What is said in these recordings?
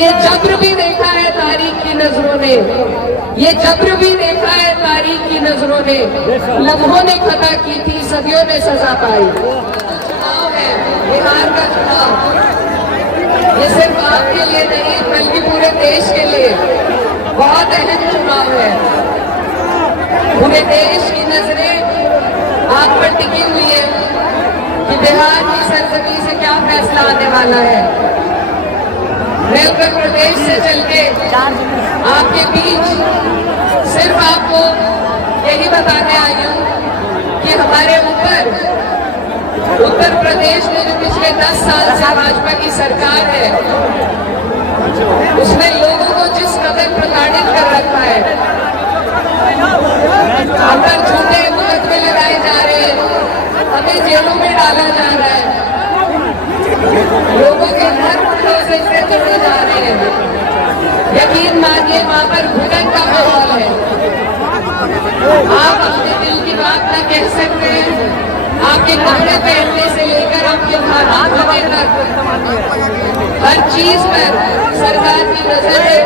ये जब्र भी देखा है तारीख की नजरों ने, ये जब्र भी देखा है तारीख की नजरों ने। लम्हों ने खता की थी, सदियों ने सजा पाई। चुनाव है बिहार का चुनाव, ये सिर्फ आपके लिए नहीं बल्कि पूरे देश के लिए बहुत अहम चुनाव है। पूरे देश की नजरें आप पर टिकी हुई है कि बिहार की सरजमीन से क्या फैसला आने वाला है। मैं उत्तर प्रदेश से चलके आपके बीच सिर्फ आपको यही बताने आई हूँ कि हमारे ऊपर उत्तर प्रदेश में जो पिछले 10 साल से भाजपा की सरकार है, उसने लोगों को जिस कदर प्रताड़ित कर रखा है, हम पर झूठे मुकदमे लगाए जा रहे हैं, हमें जेलों में डाला जा रहा है, लोगों के घर से तोड़े जा रहे हैं। यकीन मानिए वहां पर घुटन का माहौल है। आप अपने दिल की बात न कह सकते हैं। आपके कपड़े पहनने से लेकर आपके खाना खाने तक हर चीज पर सरकार की नजर है।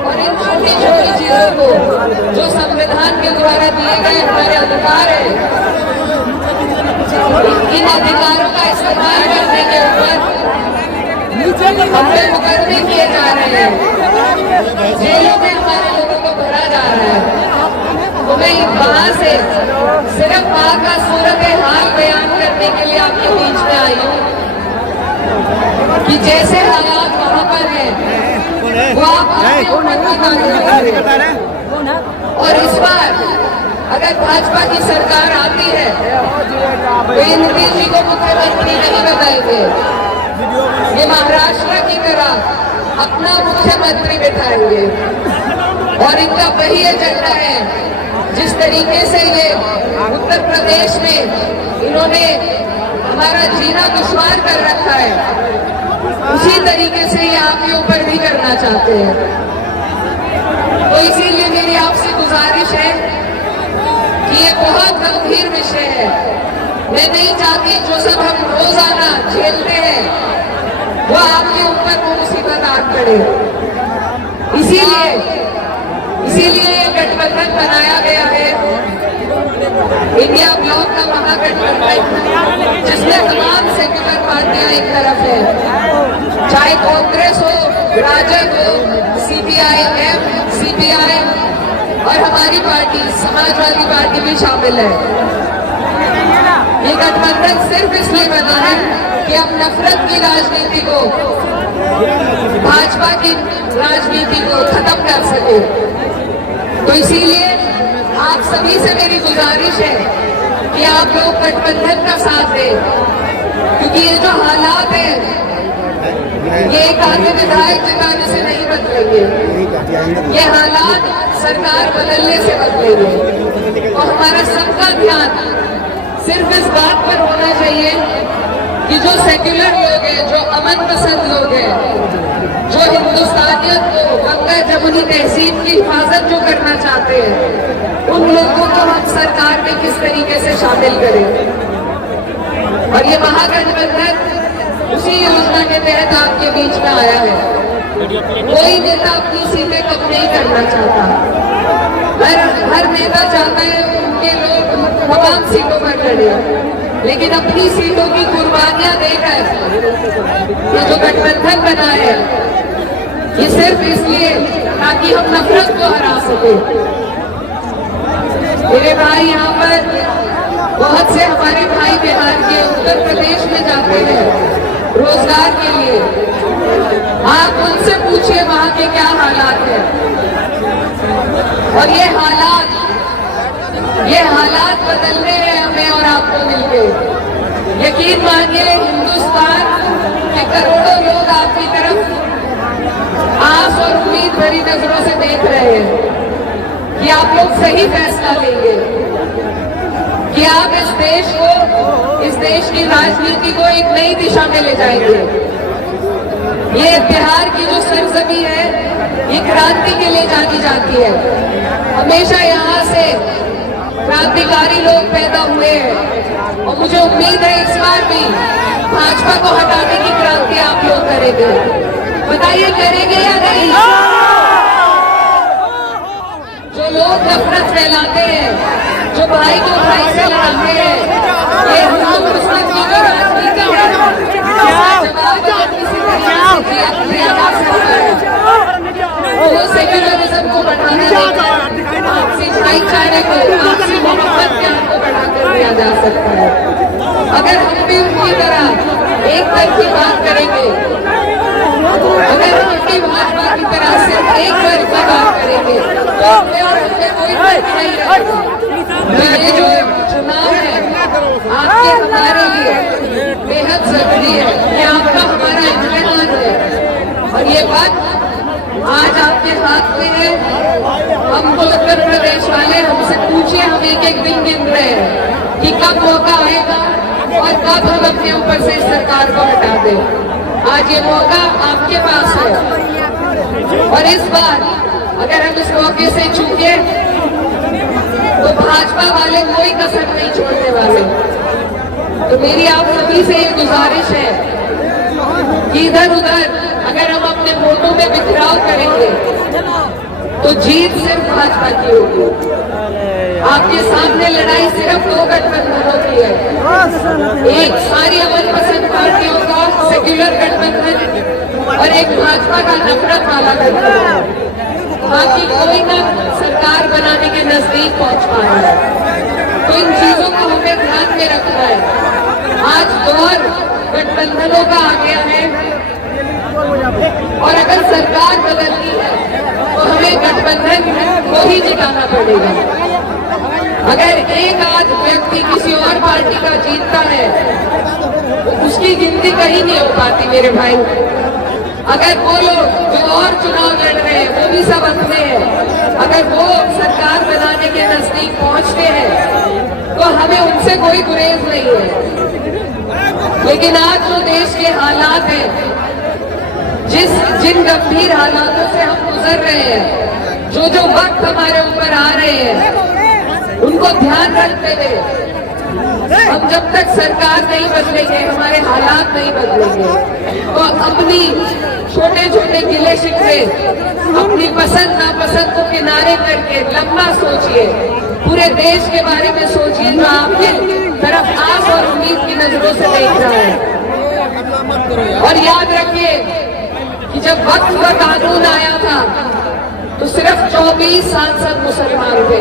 और इन छोटी छोटी चीजों को जो संविधान के द्वारा दिए गए हमारे अधिकार है, इन अधिकारों का इस्तेमाल करने के ऊपर हम पे मुकदमे किए जा रहे हैं, जेलों में हमारे लोगों को भरा जा रहा है। तो मैं वहां से सिर्फ वहां का सूरत हाल बयान करने के लिए आपके बीच में आई हूँ कि जैसे हालात वहां पर है वो आप आपके ऊपर। और इस बार अगर भाजपा की सरकार आती है तो इंद्री जी को मुख्यमंत्री नहीं बताएंगे, ये महाराष्ट्र की तरह अपना मुख्यमंत्री बिठाएंगे। और इनका वही एजेंडा है, जिस तरीके से ये उत्तर प्रदेश में इन्होंने हमारा जीना दुश्वार कर रखा है, उसी तरीके से ये आपके ऊपर भी करना चाहते हैं। तो इसीलिए मेरी आपसे गुजारिश है कि ये बहुत गंभीर विषय है। मैं नहीं चाहती जो सब हम रोजाना झेलते हैं वो आपके ऊपर वो मुसीबत आ पड़े। इसीलिए ये गठबंधन बनाया गया है, इंडिया ब्लॉक का महागठबंधन, जिसमें तमाम सेक्युलर पार्टियां एक तरफ है, चाहे कांग्रेस हो, राजद हो, CPIM, CPI और हमारी पार्टी समाजवादी पार्टी भी शामिल है। ये गठबंधन सिर्फ इसलिए बना है कि हम नफरत की राजनीति को, भाजपा की राजनीति को खत्म कर सके। तो इसीलिए आप सभी से मेरी गुजारिश है कि आप लोग गठबंधन का साथ दें, क्योंकि ये जो हालात है ये एक आगे विधायक जिताने से नहीं बदलेंगे, ये हालात सरकार बदलने से बदलेंगे। और हमारा सबका ध्यान सिर्फ इस बात पर होना चाहिए कि जो सेक्युलर लोग हैं, जो अमन पसंद लोग हैं, जो हिंदुस्तानियत को, गंगा जमुनी तहसीब की हिफाजत जो करना चाहते हैं, उन लोगों को हम सरकार में किस तरीके से शामिल करें। और ये महागठबंधन उसी योजना के तहत आपके बीच में आया है। कोई नेता अपनी सीटें कम नहीं करना चाहता, हर नेता चाहता है उनके लोग तमाम सीटों पर लड़े, लेकिन अपनी सीटों की कुर्बानियां देकर ये जो गठबंधन बना है, ये सिर्फ इसलिए ताकि हम नफरत को हरा सके। मेरे भाई यहाँ पर बहुत से हमारे भाई बिहार के उत्तर प्रदेश में जाते हैं रोजगार के लिए। आप उनसे पूछिए वहां के क्या हालात हैं। और ये हालात बदलने हैं हमें और आपको मिलकर। यकीन मानिए हिंदुस्तान के करोड़ों लोग आपकी तरफ आस और उम्मीद भरी नजरों से देख रहे हैं कि आप लोग सही फैसला लेंगे, कि आप इस देश की राजनीति को एक नई दिशा में ले जाएंगे। ये बिहार की जो सरजमी है ये क्रांति के लिए जानी जाती है। हमेशा यहाँ से क्रांतिकारी लोग पैदा हुए हैं और मुझे उम्मीद है इस बार भी भाजपा को हटाने की क्रांति आप लोग करेंगे। बताइए करेंगे या नहीं? जो लोग नफरत फैलाते हैं, जो भाई को भाई से लड़ाते हैं, ये हिंदू मुस्लिम की जो राजनीति है, इसका जवाब अगर किसी तरीके से दिया जा सकता है वो सेक्युलरिज्म को बढ़ाने देकर आपसी भाईचारे को, आपसी मोहब्बत के को बढ़ाकर दिया जा सकता है। अगर हम भी उनकी तरह एक तरफी बात करेंगे, अगर हम भी भाजपा की तरह सिर्फ एक तरफी बात करेंगे तो अपने और उनमें कोई फर्क नहीं रहेगा। तो ये जो चुनाव है आपके हमारे लिए बेहद जरूरी है, ये आपका हमारा इम्तिहान है और ये बात आज आपके हाथ में है। हमको उत्तर प्रदेश वाले हमसे पूछे, हम एक एक दिन गिन रहे हैं कि कब मौका आएगा और कब हम अपने ऊपर से इस सरकार को हटा दें। आज ये मौका आपके पास है और इस बार अगर हम इस मौके से चूके तो भाजपा वाले कोई कसर नहीं छोड़ने वाले। तो मेरी आप सभी से ये गुजारिश है कि इधर उधर अगर हम अपने वोटों में बिखराव करेंगे तो जीत सिर्फ भाजपा की होगी। आपके सामने लड़ाई सिर्फ दो गठबंधनों की है, एक सारी अमन पसंद पार्टियों का सेक्युलर गठबंधन और एक भाजपा का नफरत वाला गठबंधन। बाकी कोई ना सरकार बनाने के नजदीक पहुंच पा रहा है। तो इन चीजों को हमें ध्यान में रखना है। आज दौर गठबंधनों का आ गया है और अगर सरकार बदलनी है तो हमें गठबंधन को ही जिताना पड़ेगा। अगर एक आध व्यक्ति किसी और पार्टी का जीतता है तो उसकी गिनती कहीं नहीं हो पाती मेरे भाई। अगर वो लोग जो और चुनाव लड़ रहे हैं वो भी सब अपने हैं, अगर वो सरकार बनाने के नजदीक पहुंचते हैं तो हमें उनसे कोई गुरेज नहीं है। लेकिन आज जो देश के हालात हैं, जिन गंभीर हालातों से हम गुजर रहे हैं, जो वक्त हमारे ऊपर आ रहे हैं, उनको ध्यान रखते हुए हम जब तक सरकार नहीं बदलेंगे, हमारे हालात नहीं बदलेंगे, तो अपनी छोटे छोटे गिले शिकवे, अपनी पसंद नापसंद को किनारे करके लंबा सोचिए, पूरे देश के बारे में सोचिए जो आपके तरफ आस और उम्मीद की नजरों से देख रहा है। और याद रखिए कि जब वक्त का कानून आया था तो सिर्फ 24 सांसद मुसलमान थे,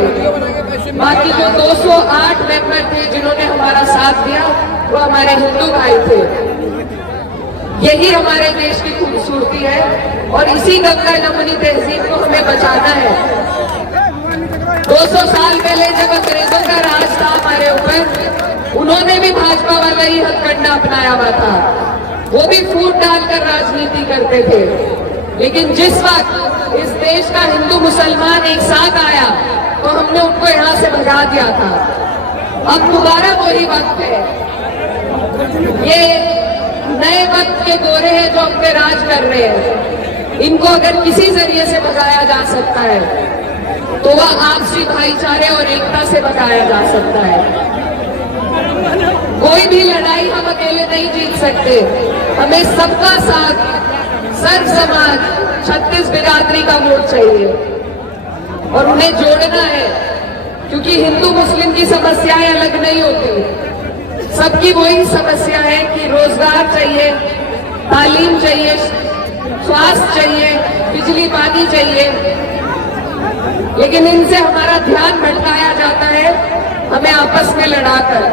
बाकी जो 208 मेंबर थे जिन्होंने हमारा साथ दिया वो हमारे हिंदू भाई थे। यही हमारे देश की खूबसूरती है और इसी गंगा नमनी तहजीब को हमें बचाना है। 200 साल पहले जब अंग्रेजों का राज था हमारे ऊपर, उन्होंने भी भाजपा वाला ही हथकंडा अपनाया हुआ था, वो भी फूट डालकर राजनीति करते थे। लेकिन जिस वक्त इस देश का हिंदू मुसलमान एक साथ आया तो हमने उनको यहाँ से भगा दिया था। अब दोबारा वही वक्त है, ये नए वक्त के गोरे हैं जो हम पे राज कर रहे हैं। इनको अगर किसी जरिए से भगाया जा सकता है तो वह आपसी भाईचारे और एकता से भगाया जा सकता है। कोई भी लड़ाई हम अकेले नहीं जीत सकते, हमें सबका साथ, सर्व समाज, 36 बिरादरी का वोट चाहिए और उन्हें जोड़ना है, क्योंकि हिंदू मुस्लिम की समस्याएं अलग नहीं होती। सबकी वही समस्या है कि रोजगार चाहिए, तालीम चाहिए, स्वास्थ्य चाहिए, बिजली पानी चाहिए, लेकिन इनसे हमारा ध्यान भटकाया जाता है हमें आपस में लड़ाकर।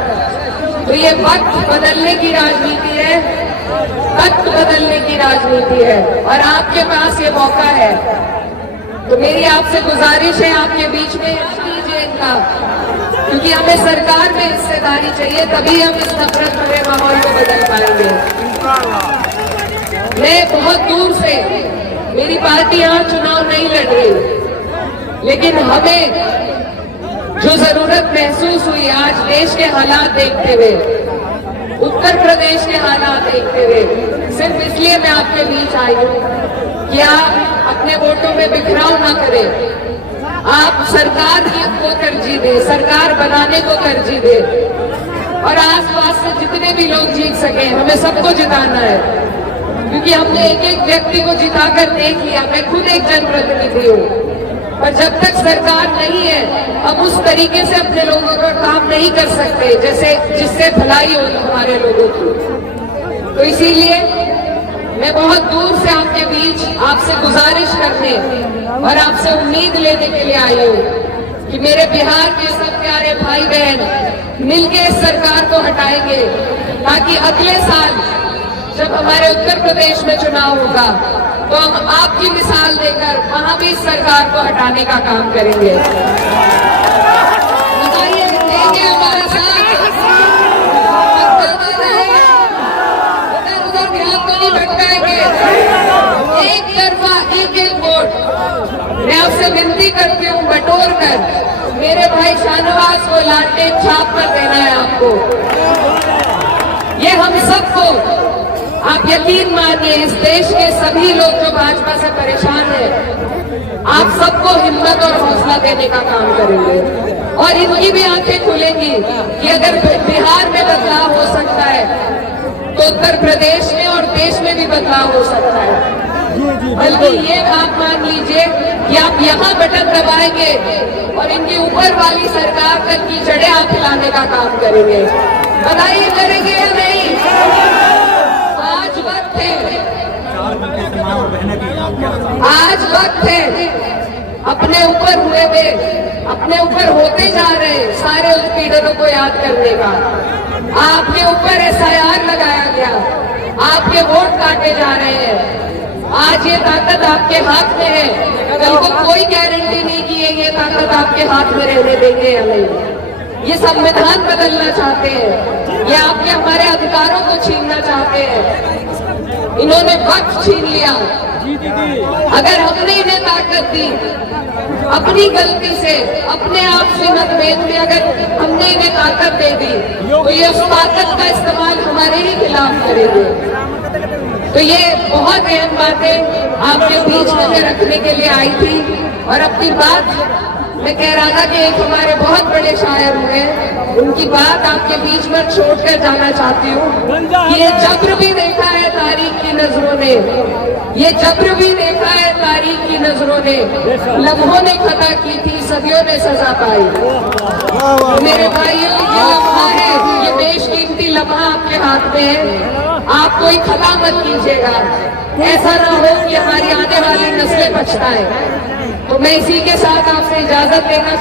तो ये वक्त बदलने की राजनीति है, वक्त बदलने की राजनीति है और आपके पास ये मौका है। तो मेरी आपसे गुजारिश है, आपके बीच में कीजिए इनका, क्योंकि हमें सरकार में हिस्सेदारी चाहिए, तभी हम इस नफरत भरे माहौल को बदल पाएंगे। मैं बहुत दूर से, मेरी पार्टी यहाँ चुनाव नहीं लड़ रही, लेकिन हमें जो जरूरत महसूस हुई आज देश के हालात देखते हुए, उत्तर प्रदेश के हालात देखते हुए, सिर्फ इसलिए मैं आपके बीच आई हूँ कि आप अपने वोटों में बिखराव ना करें, आप सरकार को तरजीह दें, सरकार बनाने को तरजीह दें और आसपास से जितने भी लोग जीत सके, हमें सबको जिताना है। क्योंकि हमने एक एक व्यक्ति को जिताकर देख लिया। मैं खुद एक जनप्रतिनिधि हूँ, पर जब तक सरकार नहीं है हम उस तरीके से अपने लोगों का काम नहीं कर सकते जैसे जिससे भलाई हो हमारे लोगों की। तो इसीलिए मैं बहुत दूर से आपके बीच आपसे गुजारिश करने और आपसे उम्मीद लेने के लिए आई हूँ कि मेरे बिहार के सब प्यारे भाई बहन मिलके इस सरकार को हटाएंगे, ताकि अगले साल जब हमारे उत्तर प्रदेश में चुनाव होगा तो हम आपकी मिसाल देकर वहां भी इस सरकार को हटाने का काम करेंगे। बताइए, देंगे हमारा साथ? इधर उधर ध्यान तो नहीं भटकाएंगे। एक तरफा एक एक वोट मैं आपसे विनती करती हूँ बटोर कर मेरे भाई शाहनवाज को लालटेन छाप कर देना है आपको। ये हम सबको, आप यकीन मानिए, इस देश के सभी लोग जो भाजपा से परेशान हैं, आप सबको हिम्मत और हौसला देने का काम करेंगे। और इनकी भी आंखें खुलेंगी कि अगर बिहार में बदलाव हो सकता है तो उत्तर प्रदेश में और देश में भी बदलाव हो सकता है। बल्कि ये आप मान लीजिए कि आप यहाँ बटन दबाएंगे और इनकी ऊपर वाली सरकार तक की जड़ें आप हिलाने का काम करेंगे। बताइए, करेंगे या नहीं? आज वक्त है अपने ऊपर हुए हुए, अपने ऊपर होते जा रहे सारे उत्पीड़नों को याद करने का। आपके ऊपर SIR लगाया गया, आपके वोट काटे जा रहे हैं। आज ये ताकत आपके हाथ में है, कल को कोई गारंटी नहीं की है ये ताकत आपके हाथ में रहने देंगे या नहीं। ये संविधान बदलना चाहते हैं, ये आपके हमारे अधिकारों को छीनना चाहते हैं। इन्होंने वक्त छीन लिया। अगर हमने इन्हें ताकत दी, अपनी गलती से, अपने आपसी मतभेद में अगर हमने इन्हें ताकत दे दी, तो ये उस ताकत का इस्तेमाल हमारे ही खिलाफ करेंगे। तो ये बहुत अहम बातें आपके बीच में मैं रखने के लिए आई थी। और अपनी बात मैं कह रहा था कि एक हमारे बहुत बड़े शायर हुए, उनकी बात आपके बीच में छोड़कर जाना चाहती हूँ। ये जब्र भी देखा है तारीख की नजरों ने, ये जब्र भी देखा है तारीख की नजरों ने, लम्हों ने खता की थी, सदियों ने सजा पाई। तो मेरे भाइयों, ये लम्हा है, ये बेशकीमती लम्हा आपके हाथ में है। आप कोई खता मत कीजिएगा, ऐसा ना हो कि हमारी आने वाली नस्लें पछताएं। तो मैं इसी के साथ आपसे इजाजत लेना